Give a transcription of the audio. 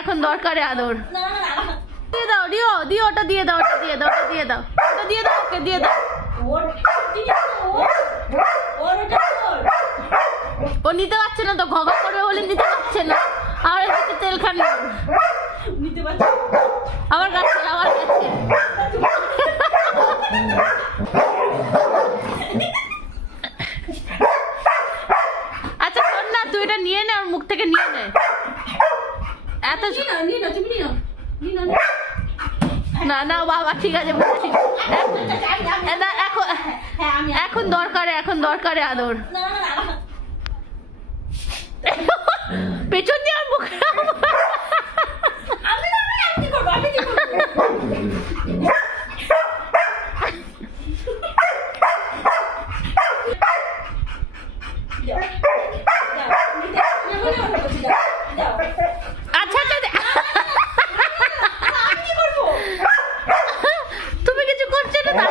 এখন দরকারে আদর। দিয়ে দাও দিও দিও, ওটা দিয়ে দাও, ওটা দিয়ে দাও, ওটা দিয়ে দাও, ওটা দিয়ে দাও, ওকে দিয়ে দাও। ও নিতে পারছে না তো, ঘগা করবে বলে নিতে পারছে না। আর এদিকে তেল খান নিতে পারছি আমার কাছে, আমার কাছে। আচ্ছা শোন না, তুই এটা নিয়ে নে, ওর মুখ থেকে নিয়ে নে। এত না না বাবা, ঠিক আছে এখন দরকারে আদর। পেছন দিয়ে আর মুখ আচ্ছা তুমি কিছু করছো না।